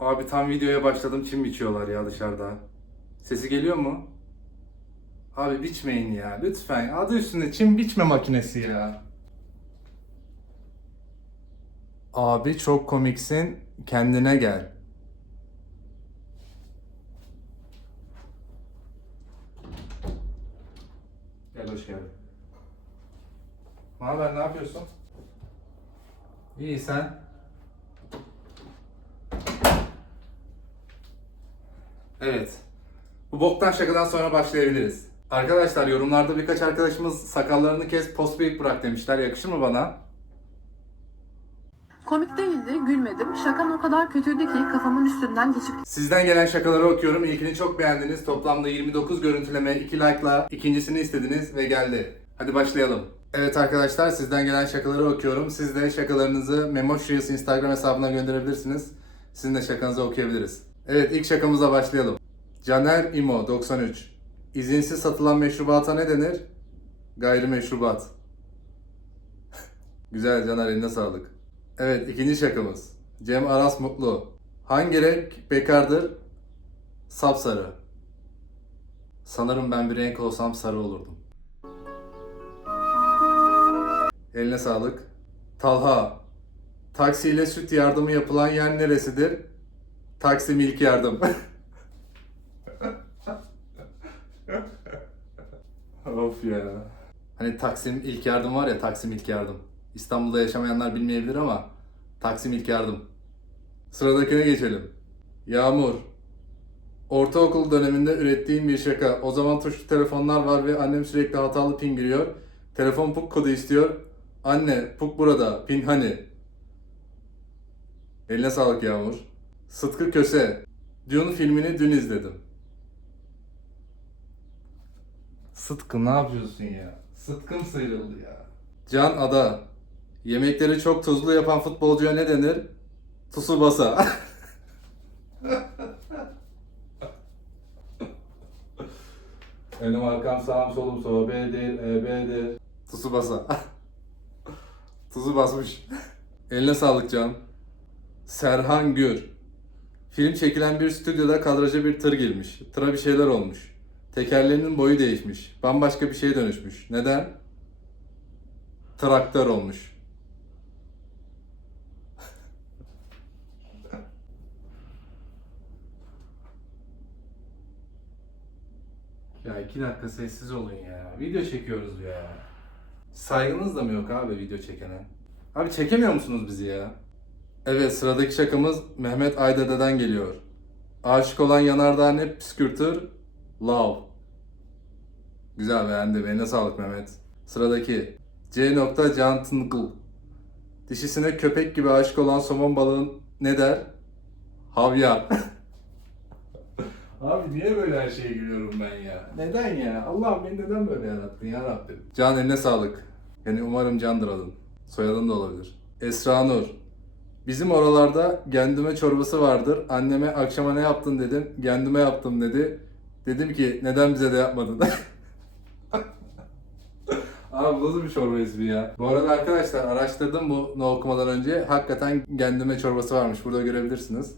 Abi tam videoya başladım çim biçiyorlar ya dışarıda. Sesi geliyor mu? Abi biçmeyin ya lütfen. Adı üstünde çim biçme makinesi ya. Abi çok komiksin. Kendine gel. Gel hoş geldin. Ne haber ne yapıyorsun? İyi sen? Evet. Bu boktan şakadan sonra başlayabiliriz. Arkadaşlar yorumlarda birkaç arkadaşımız sakallarını kes post bıyık bırak demişler. Yakışır mı bana? Komik değildi, gülmedim. Şakan o kadar kötüydü ki kafamın üstünden geçip Sizden gelen şakaları okuyorum. İlkini çok beğendiniz. Toplamda 29 görüntüleme, 2 like'la ikincisini istediniz ve geldi. Hadi başlayalım. Evet arkadaşlar sizden gelen şakaları okuyorum. Siz de şakalarınızı Memoş Reels Instagram hesabına gönderebilirsiniz. Sizin de şakanızı okuyabiliriz. Evet ilk şakamıza başlayalım. Caner İmo 93 İzinsiz satılan meşrubata ne denir? Gayrimeşrubat. Güzel Caner eline sağlık. Evet ikinci şakamız. Cem Aras Mutlu. Hangi renk bekardır? Sapsarı. Sanırım ben bir renk olsam sarı olurdum. Eline sağlık. Talha. Taksiyle süt yardımı yapılan yer neresidir? Taksim ilk yardım. of ya. Hani Taksim ilk yardım var ya Taksim ilk yardım. İstanbul'da yaşamayanlar bilmeyebilir ama Taksim ilk yardım. Sıradakine geçelim. Yağmur. Ortaokul döneminde ürettiğim bir şaka. O zaman tuşlu telefonlar var ve annem sürekli hatalı pin giriyor. Telefon puk kodu istiyor. Anne puk burada. Pin hani? Eline sağlık Yağmur. Sıtkı Köse. Dune filmini dün izledim. Sıtkı ne yapıyorsun ya? Sıtkım sıyrıldı ya. Can Ada. Yemekleri çok tuzlu yapan futbolcuya ne denir? Tsubasa. Önüm arkam sağım solum sola B'dir, E, B'dir. Tsubasa. Tuzu basmış. Eline sağlık Can. Serhan Gür. Film çekilen bir stüdyoda kadraja bir tır girmiş. Tıra bir şeyler olmuş. Tekerlerinin boyu değişmiş. Bambaşka bir şeye dönüşmüş. Neden? Traktör olmuş. Ya iki dakika sessiz olun ya. Video çekiyoruz ya. Saygınız da mı yok abi video çekene? Abi çekemiyor musunuz bizi ya? Evet sıradaki şakamız Mehmet Aydede'den geliyor. Aşık olan yanardağ ne püskürtür? Love. Güzel beğendim. Eline sağlık Mehmet. Sıradaki C. Can Tıngıl. Dişisine köpek gibi aşık olan somon balığın ne der? Havyar. Abi niye böyle her şeye gülüyorum ben ya? Neden ya? Allah beni neden böyle yarattın ya Rabbim? Can eline sağlık. Yani umarım candır adın. Soyadın da olabilir. Esra Nur. Bizim oralarda gendüme çorbası vardır. Anneme akşama ne yaptın dedim. Gendüme yaptım dedi. Dedim ki neden bize de yapmadın? Abi nasıl bir çorba ismi ya? Bu arada arkadaşlar araştırdım bu ne okumadan önce. Hakikaten gendüme çorbası varmış. Burada görebilirsiniz.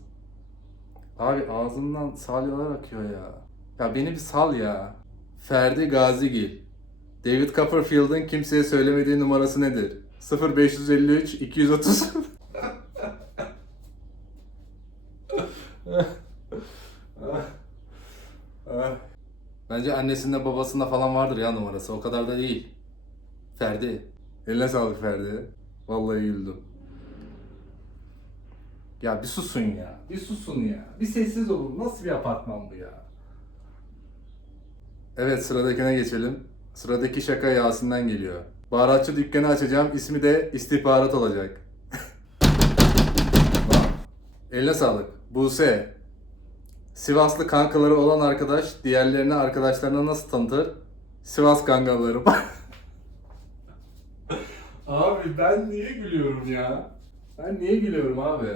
Abi ağzından salyalar akıyor ya. Ya beni bir sal ya. Ferdi Gazigil. David Copperfield'ın kimseye söylemediği numarası nedir? 0553 230 Bence annesinde babasında falan vardır ya numarası. O kadar da değil. Ferdi. Eline sağlık Ferdi. Vallahi güldüm. Ya bir susun ya. Bir susun ya. Bir sessiz olun. Nasıl bir apartman bu ya? Evet sıradakine geçelim. Sıradaki şaka Yasin'den geliyor. Baharatçı dükkanı açacağım. İsmi de istihbarat olacak. Eline sağlık. Buse. Sivaslı kankaları olan arkadaş diğerlerini arkadaşlarına nasıl tanıtır? Sivas kankalarım. abi ben niye gülüyorum ya? Ben niye gülüyorum abi?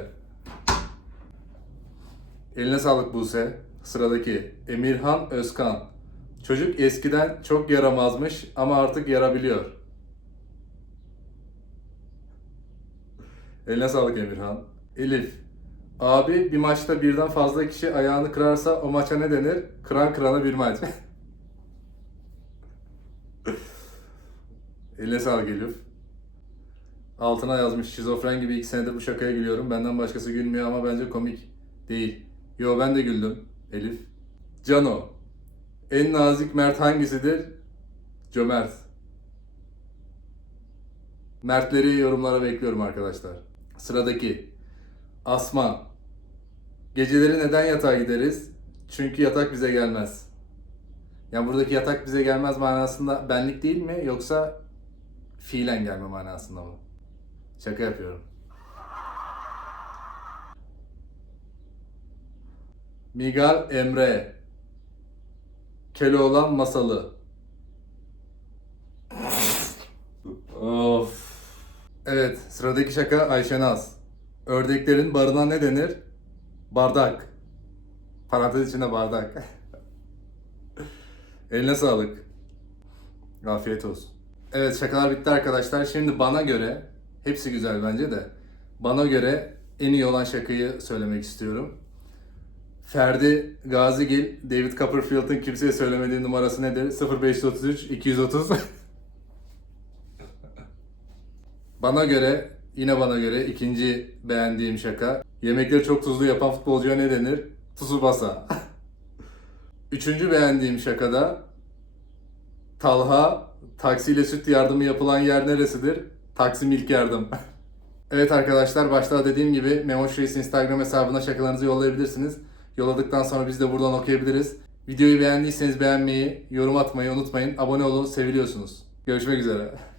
Eline sağlık Buse. Sıradaki Emirhan Özkan. Çocuk eskiden çok yaramazmış ama artık yarabiliyor. Eline sağlık Emirhan. Elif. Abi bir maçta birden fazla kişi ayağını kırarsa o maça ne denir? Kıran kırana bir maç. Eline sağlık Elif. Altına yazmış şizofren gibi iki senedir bu şakaya gülüyorum. Benden başkası gülmüyor ama bence komik değil. Yo ben de güldüm Elif. Cano. En nazik mert hangisidir? Cömert. Mertleri yorumlara bekliyorum arkadaşlar. Sıradaki. Asma. Geceleri neden yatağa gideriz? Çünkü yatak bize gelmez. Yani buradaki yatak bize gelmez manasında benlik değil mi? Yoksa fiilen gelme manasında mı? Şaka yapıyorum. Migal Emre. Keloğlan Masalı. of. Evet, sıradaki şaka Ayşe Naz. Ördeklerin barına ne denir? Bardak. Parantez içinde bardak. Eline sağlık. Afiyet olsun. Evet şakalar bitti arkadaşlar. Şimdi bana göre, hepsi güzel bence de. Bana göre en iyi olan şakayı söylemek istiyorum. Ferdi Gazigil, David Copperfield'ın kimseye söylemediği numarası nedir? 0533 230. bana göre, yine bana göre ikinci beğendiğim şaka. Yemekleri çok tuzlu yapan futbolcuya ne denir? Tsubasa. Üçüncü beğendiğim şakada Talha, taksiyle süt yardımı yapılan yer neresidir? Taksim İlk Yardım. evet arkadaşlar başta dediğim gibi Memoş Reis Instagram hesabına şakalarınızı yollayabilirsiniz. Yolladıktan sonra biz de buradan okuyabiliriz. Videoyu beğendiyseniz beğenmeyi, yorum atmayı unutmayın. Abone olun, seviliyorsunuz. Görüşmek üzere.